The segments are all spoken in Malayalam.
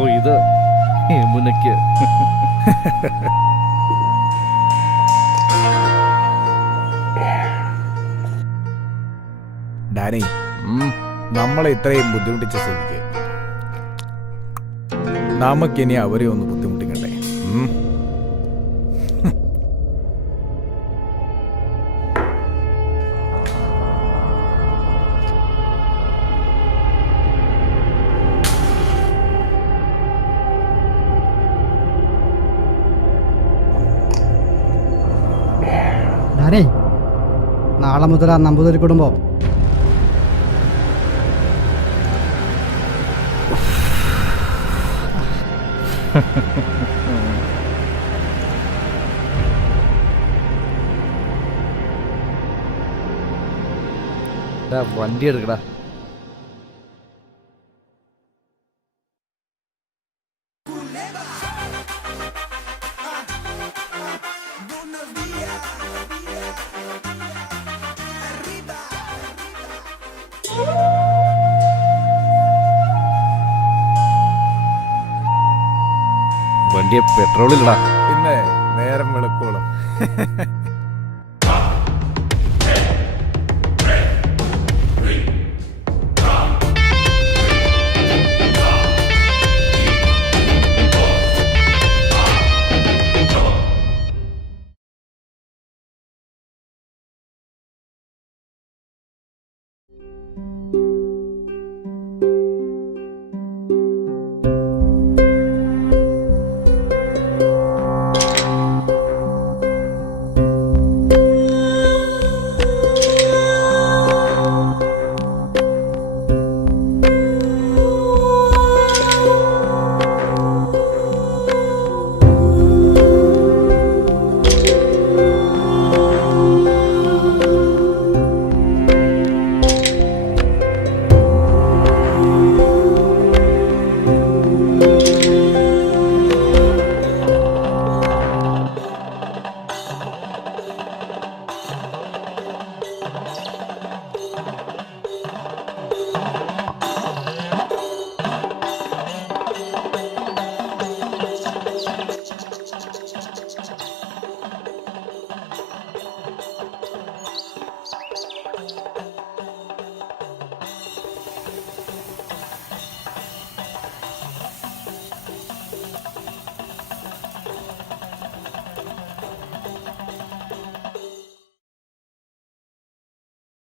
അപ്പൊ ഇത് യമുനയ്ക്ക് ഡാനി, നമ്മളെ ഇത്രയും ബുദ്ധിമുട്ടിച്ച സ്ഥിതിക്ക് നമുക്കിനി അവരെ ഒന്ന് ബുദ്ധിമുട്ടിക്കണ്ടേ? ഡാനി, നാളെ മുതൽ ആ നമ്പൂതിരി കുടുംബം വണ്ടി എടുക്കടാ. വണ്ടിയെ പെട്രോളില്ലടാ. പിന്നെ നേരം വെളുക്കോളും.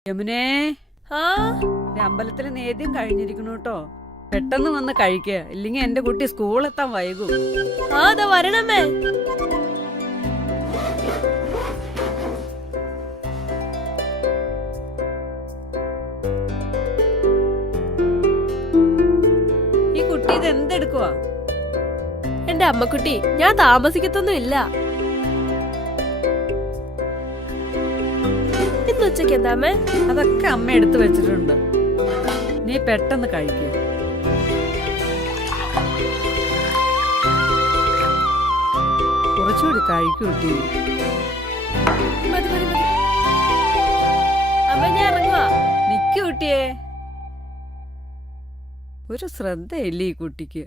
യമുനേ, അമ്പലത്തിലെ നേദ്യം കഴിഞ്ഞിരിക്കണു കേട്ടോ. പെട്ടെന്ന് വന്ന് കഴിക്കുക, ഇല്ലെങ്കിൽ എന്റെ കുട്ടി സ്കൂളെത്താൻ വൈകും. വരണമേ. ഈ കുട്ടി ഇത് എന്തെടുക്കുവാ? എന്റെ അമ്മക്കുട്ടി, ഞാൻ താമസിക്കത്തൊന്നും ഇല്ല. ഇന്ന് ഉച്ചക്ക് എന്താമേ? അതൊക്കെ അമ്മ എടുത്തു വെച്ചിട്ടുണ്ട്. നീ പെട്ടെന്ന് കഴിക്കുക. കുറച്ചുകൂടി കഴിക്കൂ കുട്ടി. മതി മതി മതി. അമ്മ, ഞാൻ ഇറങ്ങുവാ. നിക്ക് കുട്ടിയെ, ഒരു ശ്രദ്ധയില്ലേ ഈ കുട്ടിക്ക്.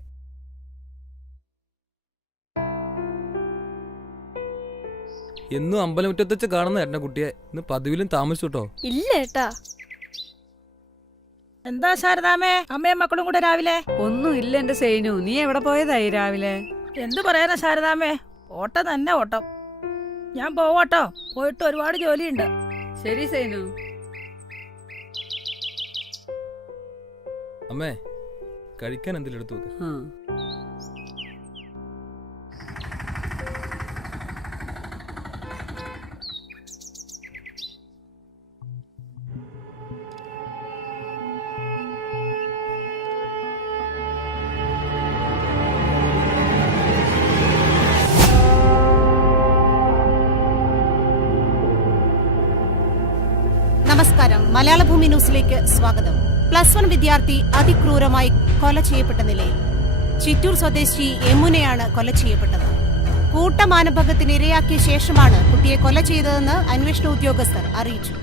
എന്നും അമ്പലമുറ്റത്ത് വെച്ച് കാണുന്ന ഏട്ടനെ കുട്ടിയെ ഇന്ന് പതിവിലും താമസിച്ചു കേട്ടോ. ഇല്ല ഏട്ടാ. എന്താ ശാരദാമേ, അമ്മയും മക്കളും കൂടെ രാവിലെ? ഒന്നും ഇല്ല എന്റെ സൈനു. നീ എവിടെ പോയതായി രാവിലെ? എന്തു പറയാനാ ശാരദാമേ, ഓട്ടം തന്നെ ഓട്ടം. ഞാൻ പോവട്ടോ, പോയിട്ട് ഒരുപാട് ജോലിയുണ്ട്. ശരി സൈനു. അമ്മേ, കഴിക്കാൻ എന്തെങ്കിലും എടുത്തു വെക്ക്. നമസ്കാരം. മലയാളഭൂമി ന്യൂസിലേക്ക് സ്വാഗതം. +1 വിദ്യാർത്ഥി അതിക്രൂരമായി കൊല ചെയ്യപ്പെട്ട നിലയിൽ. ചിറ്റൂർ സ്വദേശി യമുനയാണ് കൊല ചെയ്യപ്പെട്ടത്. കൂട്ടമാനഭംഗത്തിന് ഇരയാക്കിയ ശേഷമാണ് കുട്ടിയെ കൊല ചെയ്തതെന്ന് അന്വേഷണ ഉദ്യോഗസ്ഥർ അറിയിച്ചു.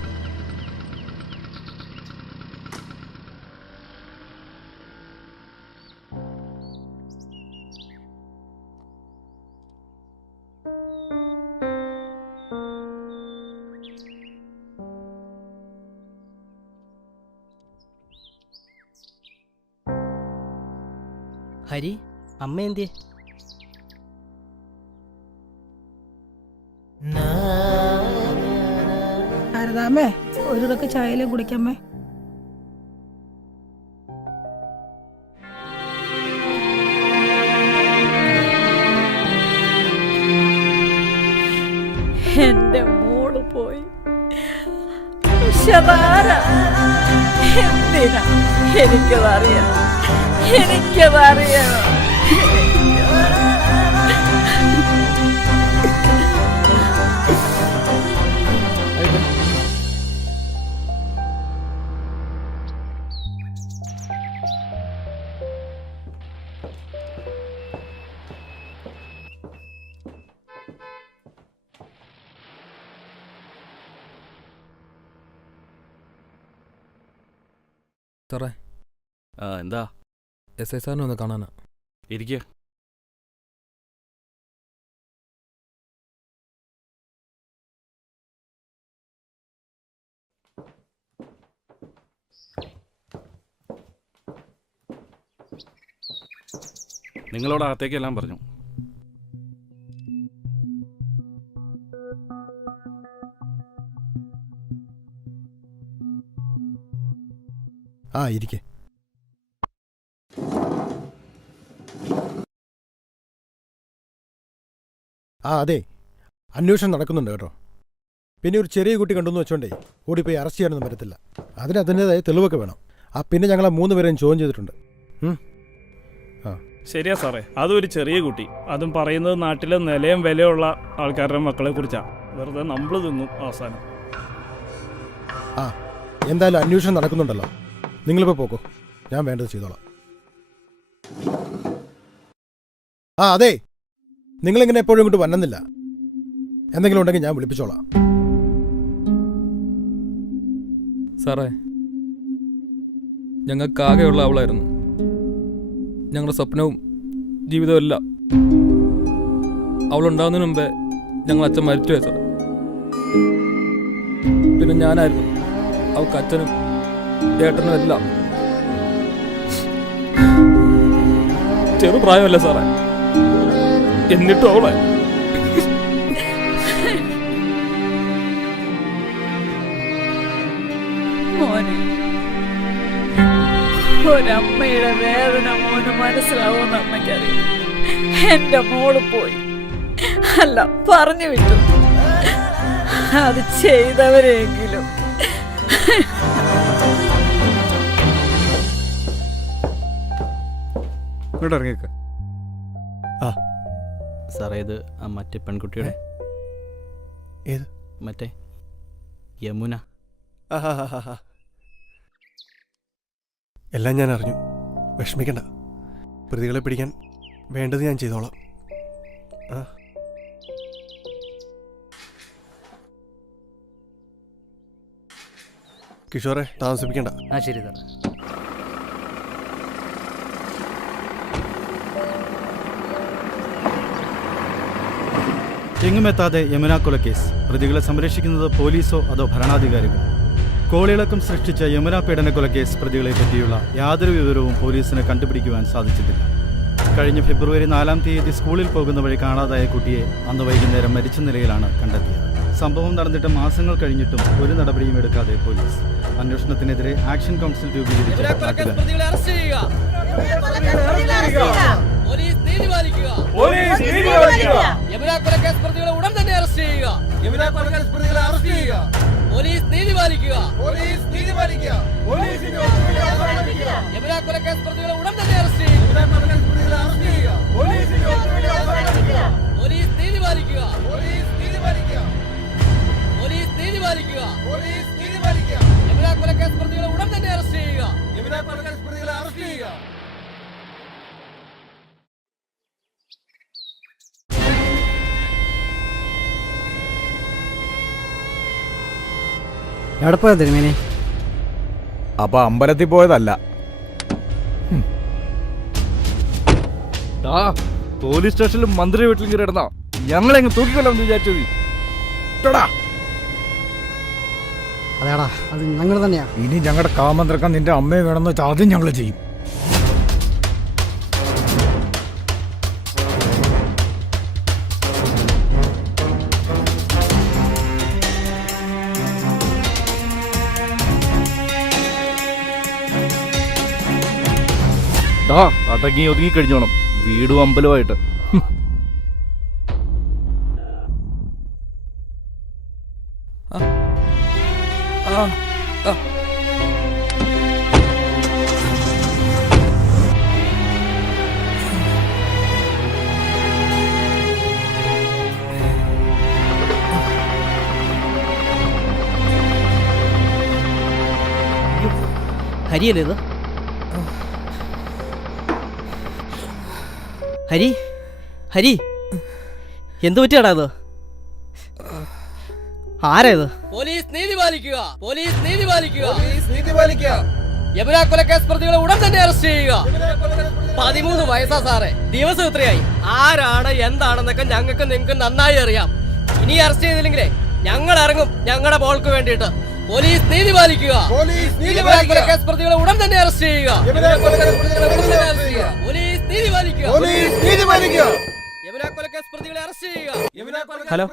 ഹരി അമ്മ എന്തിയെ? ശാരദാമ്മേ ഒരു ഇതൊക്കെ ചായയിലെ കുടിക്കാമേ. എന്റെ മോള് പോയി. ശതാര, എന്തിനാ? എനിക്കതറിയാം, എനിക്കതറിയാം. സാറേ, എന്താ? എസ് ഐ സാറിനെ ഒന്ന് കാണാനാ. ഇരിക്കുക. നിങ്ങളോട് അകത്തേക്കെല്ലാം പറഞ്ഞു. ഇരിക്കെ. അതെ, അന്വേഷണം നടക്കുന്നുണ്ട് കേട്ടോ. പിന്നെ ഒരു ചെറിയ കുട്ടി കണ്ടെന്ന് വെച്ചോണ്ടേ ഓടിപ്പോയി അറസ്റ്റ് ചെയ്യാനൊന്നും പറ്റത്തില്ല. അതിൻ്റെതായ തെളിവൊക്കെ വേണം. പിന്നെ ഞങ്ങളെ 3 പേരെയും ചോദ്യം ചെയ്തിട്ടുണ്ട്. ശരിയാ സാറേ, അതും ഒരു ചെറിയ കുട്ടി. അതും പറയുന്നത് നാട്ടിലെ നിലയും വിലയുള്ള ആൾക്കാരുടെ മക്കളെ കുറിച്ചാ. വെറുതെ നമ്മൾ തിന്നും അവസാനം. എന്തായാലും അന്വേഷണം നടക്കുന്നുണ്ടല്ലോ. നിങ്ങളിപ്പോൾ പോക്കോ, ഞാൻ വേണ്ടത് ചെയ്തോളാം. അതെ, നിങ്ങളിങ്ങനെ എപ്പോഴും ഇങ്ങോട്ട് വന്നെന്നില്ല. എന്തെങ്കിലും ഉണ്ടെങ്കിൽ ഞാൻ വിളിപ്പിച്ചോളാം. സാറേ, ഞങ്ങൾക്കാകെയുള്ള അവളായിരുന്നു. ഞങ്ങളുടെ സ്വപ്നവും ജീവിതവും എല്ലാം. അവളുണ്ടാവുന്നതിന് മുമ്പേ ഞങ്ങൾ അച്ഛൻ മരിച്ചുപോയി സാർ. പിന്നെ ഞാനായിരുന്നു അവൾക്ക് അച്ഛനും ഏട്ടനും എല്ലാം. ചെറുപ്രായമല്ല സാറേ, എന്നിട്ടും അവളെ മോനെ, ഒരമ്മയുടെ വേദന മോന് മനസ്സിലാവുമെന്ന് അമ്മയ്ക്കറിയാം. എന്റെ മോള് പോയി, അല്ല പറഞ്ഞു വിട്ടു. അത് ചെയ്തവരെങ്കിലും ഇങ്ങോട്ട് ഇറങ്ങിയേക്ക്. സാറേ, ഇത് ആ മറ്റേ പെൺകുട്ടിയുടെ ഏത്? മറ്റേ യമുന. എല്ലാം ഞാൻ അറിഞ്ഞു. വിഷമിക്കണ്ട. പ്രതികളെ പിടിക്കാൻ വേണ്ടത് ഞാൻ ചെയ്തോളാം. കിഷോറെ, താമസിപ്പിക്കണ്ട. ശരി സാറേ. എങ്ങുമെത്താതെ യമുന കൊലക്കേസ്. പ്രതികളെ സംരക്ഷിക്കുന്നത് പോലീസോ അതോ ഭരണാധികാരികളോ? കോളിളക്കം സൃഷ്ടിച്ച യമുന പീഡന കൊലക്കേസ് പ്രതികളെ പറ്റിയുള്ള യാതൊരു വിവരവും പോലീസിന് കണ്ടുപിടിക്കുവാൻ സാധിച്ചിട്ടില്ല. കഴിഞ്ഞ ഫെബ്രുവരി 4-ാം തീയതി സ്കൂളിൽ പോകുന്ന വഴി കാണാതായ കുട്ടിയെ അന്ന് വൈകുന്നേരം മരിച്ച നിലയിലാണ് കണ്ടെത്തിയത്. സംഭവം നടന്നിട്ട് മാസങ്ങൾ കഴിഞ്ഞിട്ടും ഒരു നടപടിയും എടുക്കാതെ പോലീസ്. അന്വേഷണത്തിനെതിരെ ആക്ഷൻ കൗൺസിൽ രൂപീകരിച്ച് എവിടെ പോയാ തിരുമേനി? അപ്പൊ അമ്പലത്തിൽ പോയതല്ല. പോലീസ് സ്റ്റേഷനിലും മന്ത്രി വീട്ടിലും കയറി ഇടന്നാ ഞങ്ങളെങ്ങ് തൂക്കിക്കൊല്ലാമെന്ന് വിചാരിച്ചത്. അതേടാ, അത് ഞങ്ങൾ തന്നെയാ. ഇനി ഞങ്ങളുടെ കാമന്ത്രക്കാൻ നിന്റെ അമ്മയെ വേണമെന്ന് വെച്ചാൽ ആദ്യം ഞങ്ങൾ ചെയ്യും. ദാ അടങ്ങി ഒതുങ്ങി കഴിഞ്ഞോണം, വീടും അമ്പലമായിട്ട്. ഹരിയല്ലേ ഇത്? ഹരി, ഹരി, എന്തു പറ്റിയാടാ ഇത്? ആരാ ഇത്? പോലീസ് നീതി പാലിക്കുക, പോലീസ് നീതി പാലിക്കുക, നീതി പാലിക്കുക. യമുന കൊലക്കേസ് പ്രതികളെ ഉടൻ തന്നെ അറസ്റ്റ് ചെയ്യുക. 13 വയസ്സാ സാറേ, ദിവസം എത്രയായി? ആരാണ് എന്താണെന്നൊക്കെ ഞങ്ങൾക്ക് നിങ്ങൾക്ക് നന്നായി അറിയാം. ഇനി അറസ്റ്റ് ചെയ്തില്ലെങ്കിലേ ഞങ്ങൾ ഇറങ്ങും ഞങ്ങളുടെ ബോൾക്ക് വേണ്ടിയിട്ട്. പോലീസ് നീതി പാലിക്കുക, യമുന കൊലക്കേസ് പ്രതികളെ ഉടൻ തന്നെ അറസ്റ്റ് ചെയ്യുക. പോലീസ് നീതി പാലിക്കുക, യമുന കൊലക്കേസ് പ്രതികളെ അറസ്റ്റ് ചെയ്യുക. Hello,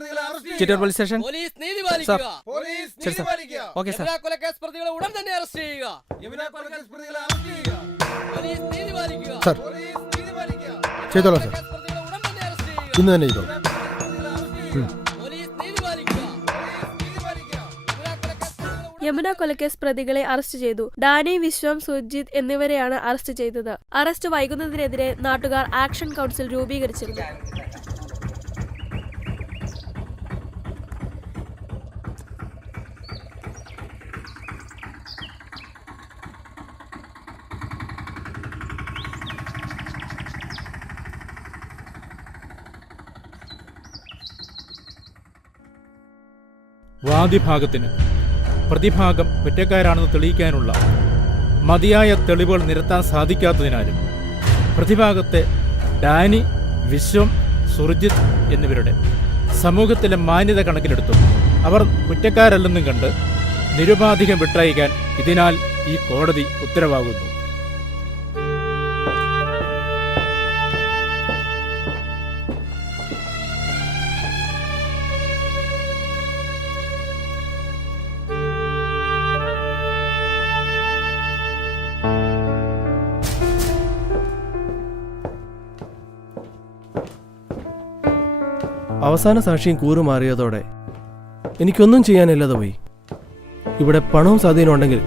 Chittur police station. Police നീതി പാലിക്കുക, ശരി സാർ. Okay sir. യമുന കൊലക്കേസ് പ്രതികളെ ഉടൻ തന്നെ അറസ്റ്റ് ചെയ്യുക. പോലീസ് നീതി പാലിക്കുക, സാർ ചെയ്തോളാം സാർ, പ്രതികളെ ഉടൻ തന്നെ അറസ്റ്റ് ചെയ്യുക. ഇന്ന് തന്നെ ചെയ്തോളാം. പോലീസ് നീതി പാലിക്കുക. യമുന കൊലക്കേസ് പ്രതികളെ അറസ്റ്റ് ചെയ്തു. ഡാനി, വിശ്വം, സുജിത് എന്നിവരെയാണ് അറസ്റ്റ് ചെയ്തത്. അറസ്റ്റ് വൈകുന്നതിനെതിരെ നാട്ടുകാർ ആക്ഷൻ കൗൺസിൽ രൂപീകരിച്ചിരുന്നു. വാദിഭാഗത്തിന് പ്രതിഭാഗം കുറ്റക്കാരാണെന്ന് തെളിയിക്കാനുള്ള മതിയായ തെളിവുകൾ നിരത്താൻ സാധിക്കാത്തതിനാലും പ്രതിഭാഗത്തെ ഡാനി, വിശ്വം, സുർജിത്ത് എന്നിവരുടെ സമൂഹത്തിലെ മാന്യത കണക്കിലെടുത്തും അവർ കുറ്റക്കാരല്ലെന്നും കണ്ട് നിരുപാധികം വിട്ടയക്കാൻ ഇതിനാൽ ഈ കോടതി ഉത്തരവാകുന്നു. അവസാന സാക്ഷിയും കൂറുമാറിയതോടെ എനിക്കൊന്നും ചെയ്യാനില്ലാതെ പോയി. ഇവിടെ പണവും സ്വാധീനം ഉണ്ടെങ്കിൽ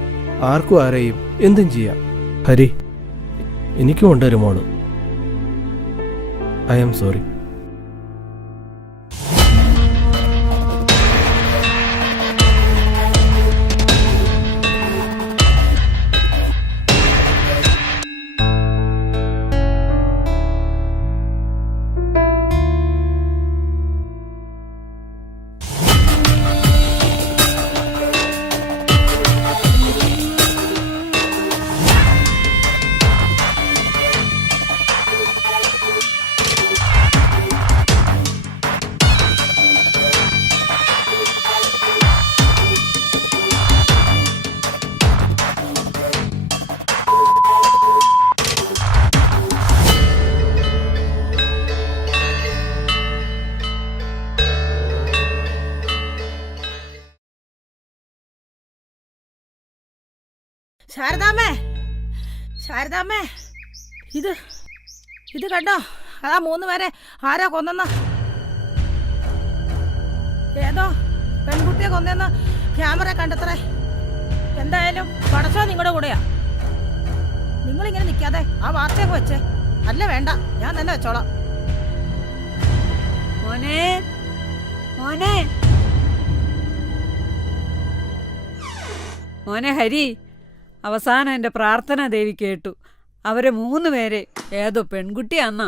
ആർക്കും ആരെയും എന്തും ചെയ്യാം. ഹരി, എനിക്കും ഉണ്ടൊരു മോള്. I am sorry. ശാരദാമ്മേ, ശാരദാമ്മേ, ഇത് കണ്ടോ? അതാ 3 പേരെ ആരാ കൊന്നെന്ന്? ഏതോ പെൺകുട്ടിയെ കൊന്നെന്ന് ക്യാമറ കണ്ടെത്രേ. എന്തായാലും പടച്ചോ നിങ്ങളുടെ കൂടെയാ. നിങ്ങളിങ്ങനെ നിൽക്കാതെ ആ വാർത്തയൊക്കെ വെച്ചേ. അല്ല വേണ്ട, ഞാൻ തന്നെ വെച്ചോളാം. മോനെ, മോനെ, മോനെ ഹരി, അവസാനം എൻ്റെ പ്രാർത്ഥന ദേവി കേട്ടു. അവരെ 3 പേരെ ഏതോ പെൺകുട്ടിയാന്നാ.